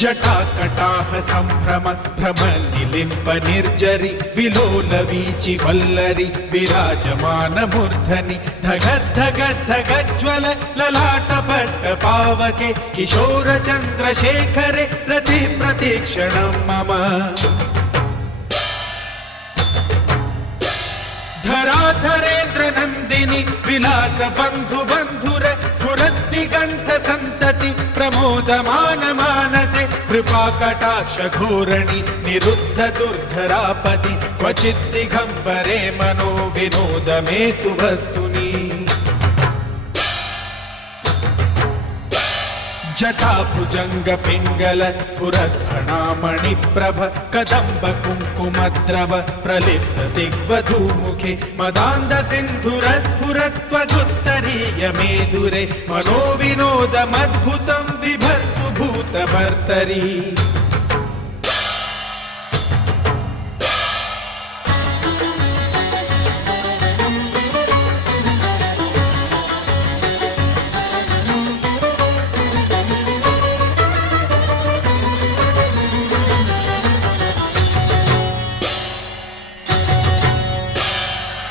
जटाकटाह सम्भ्रम भ्रमनिलिम्ब निर्जरि विलोलवीचि वल्लरि विराजमान मूर्धनि धगद्धगद्धगज्ज्वल ललाटपट्ट पावके किशोर चन्द्रशेखरे रति प्रतीक्षणं मम धराधरेन्द्र नन्दिनि विलास बन्धु बन्धुर स्फुरद्दिगन्ध सन्तति प्रमोदमान मानसे कृपा कटाक्ष घोरणि निरुद्ध दुर्धरापति क्वचित् दिगम्बरे मनो विनोदमेतु वस्तुनि जटाभुजंग पिंगल स्फुरद्भणामणिप्रभ कदम्ब कुङ्कुमद्रव प्रलिप्त दिग्वधूमुखे मदान्ध सिन्धुर स्फुरत्वगुत्तरीय मेदुरे मनोविनोदमद्भुतं विभर्तु भूतभर्तरि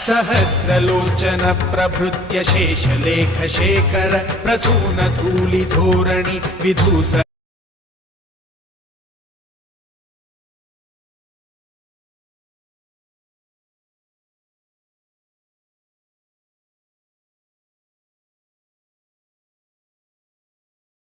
सहस्रलोचन प्रभृत्य शेषलेख शेखर प्रसून धूलि धोरणि विधूस